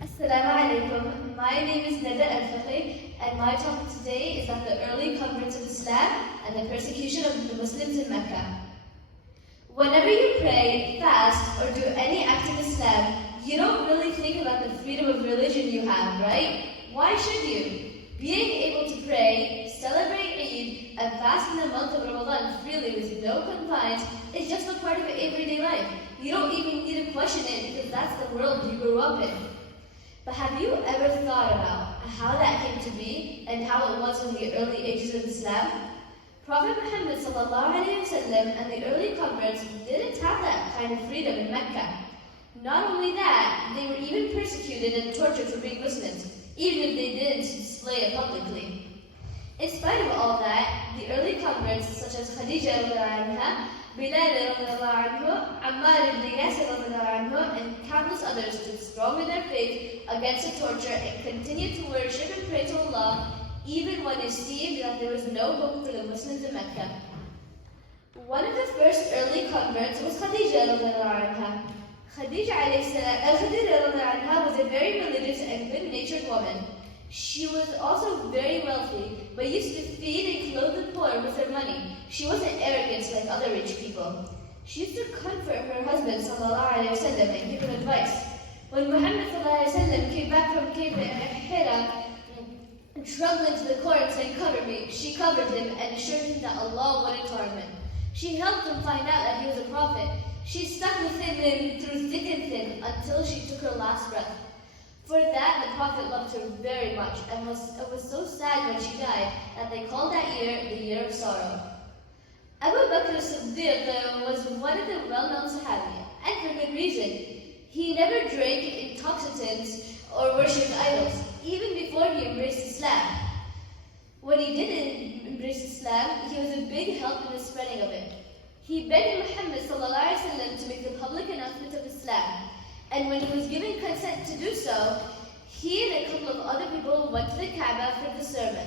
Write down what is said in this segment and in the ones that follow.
Assalamu alaikum. My name is Elfgeeh, and my topic today is on the early converts of Islam and the persecution of the Muslims in Makkah. Whenever you pray, fast, or do any act of Islam, you don't really think about the freedom of religion you have, right? Why should you? Being able to pray, celebrate Eid, and fast in the month of Ramadan freely with no confines is just a part of everyday life. You don't even need to question it because that's the world you grew up in. But have you ever thought about how that came to be and how it was in the early ages of Islam? Prophet Muhammad ﷺ and the early converts didn't have that kind of freedom in Mecca. Not only that, they were even persecuted and tortured for being Muslims, even if they didn't display it publicly. In spite of all that, the early converts such as Khadija anha, Bilal anhu, Ammar ibn Yasir anhu, and countless others stood strong in their faith against the torture and continued to worship and pray to Allah even when it seemed that there was no hope for the Muslims in Mecca. One of the first early converts was Khadija anha. Khadija anha was a very religious and good-natured woman. She was also very wealthy, but used to feed and clothe the poor with her money. She wasn't arrogant like other rich people. She used to comfort her husband ﷺ and give him advice. When Muhammad ﷺ came back from Cave Hira, trembling to the core and saying, "Cover me," she covered him and assured him that Allah wouldn't harm him. She helped him find out that he was a prophet. She stuck with him through thick and thin until she took her last breath. For that, the Prophet loved her very much, and it was so sad when she died that they called that year the year of sorrow. Abu Bakr as-Siddiq was one of the well-known Sahabi, and for good reason. He never drank intoxicants or worshipped idols, even before he embraced Islam. When he did embrace Islam, he was a big help in the spreading of it. He begged Muhammad ﷺ to make the public announcement of Islam. And when he was given consent to do so, he and a couple of other people went to the Kaaba for the sermon.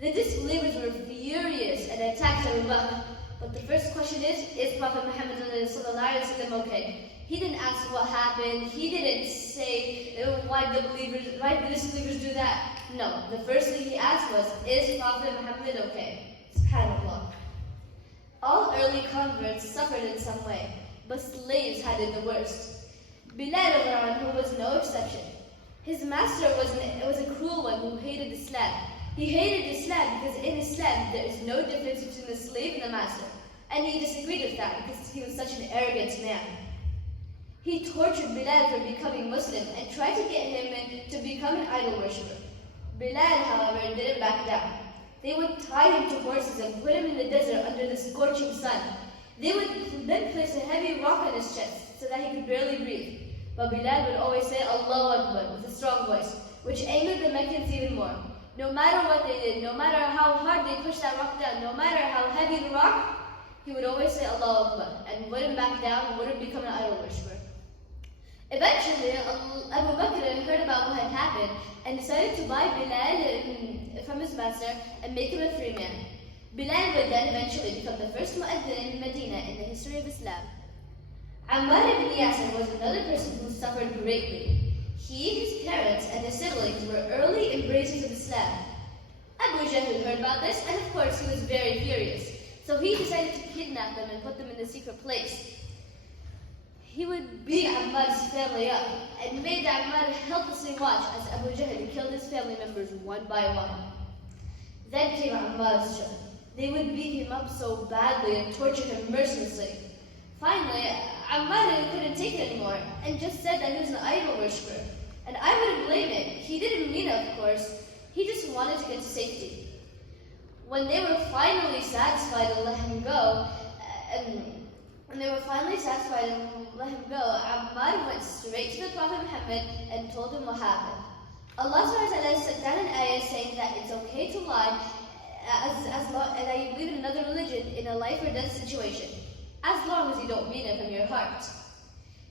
The disbelievers were furious and attacked Abu Bakr. But the first question is Prophet Muhammad ﷺ okay? He didn't ask what happened. He didn't say, why did the disbelievers do that? No, the first thing he asked was, is Prophet Muhammad okay? SubhanAllah. All early converts suffered in some way, but slaves had it the worst. Bilal who was no exception. His master was a cruel one who hated Islam. He hated Islam because in Islam there is no difference between the slave and the master. And he disagreed with that because he was such an arrogant man. He tortured Bilal for becoming Muslim and tried to get him to become an idol worshipper. Bilal, however, didn't back down. They would tie him to horses and put him in the desert under the scorching sun. They would then place a heavy rock on his chest so that he could barely breathe. But Bilal would always say Allahu Akbar with a strong voice, which angered the Meccans even more. No matter what they did, no matter how hard they pushed that rock down, no matter how heavy the rock, he would always say Allahu Akbar and wouldn't back down and wouldn't become an idol worshiper. Eventually, Abu Bakr heard about what had happened and decided to buy Bilal from his master and make him a free man. Bilal would then eventually become the first mu'adhin in Medina in the history of Islam. Ammar ibn Yasir was another person who suffered greatly. He, his parents, and his siblings were early embracers of Islam. Abu Jahl heard about this, and of course he was very furious. So he decided to kidnap them and put them in a secret place. He would beat Ammar's family up and made Ammar helplessly watch as Abu Jahl killed his family members one by one. Then came Ammar's turn. They would beat him up so badly and torture him mercilessly. Finally, Ammar couldn't take it anymore and just said that he was an idol worshiper. And I wouldn't blame it. He didn't mean it, of course. He just wanted to get to safety. When they were finally satisfied and let him go, Ammar went straight to the Prophet Muhammad and told him what happened. Allah SWT sent down an ayah saying that it's okay to lie as long as you believe in another religion in a life or death situation, as long as you don't mean it from your heart.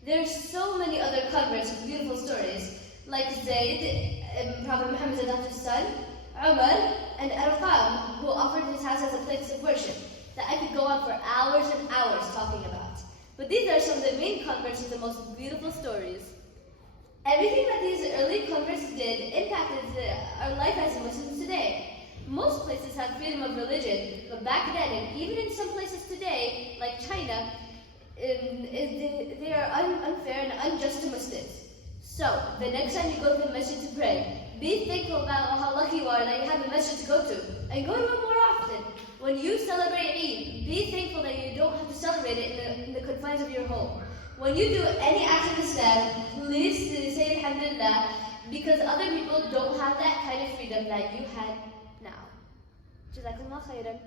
There are so many other converts with beautiful stories, like Zayd, Prophet Muhammad's adopted son, Umar, and Arqam, who offered his house as a place of worship, that I could go on for hours and hours talking about. But these are some of the main converts with the most beautiful stories. Everything that these early converts did impacted our life as Muslims today. Most places have freedom of religion, but back then, and even in some places today, like China, they are unfair and unjust to Muslims. So, the next time you go to the masjid to pray, be thankful about how lucky you are that you have a masjid to go to, and go to it more often. When you celebrate Eid, be thankful that you don't have to celebrate it in the confines of your home. When you do any act of Islam, please say Alhamdulillah, because other people don't have that kind of freedom that you had now. Jazakallah khairan.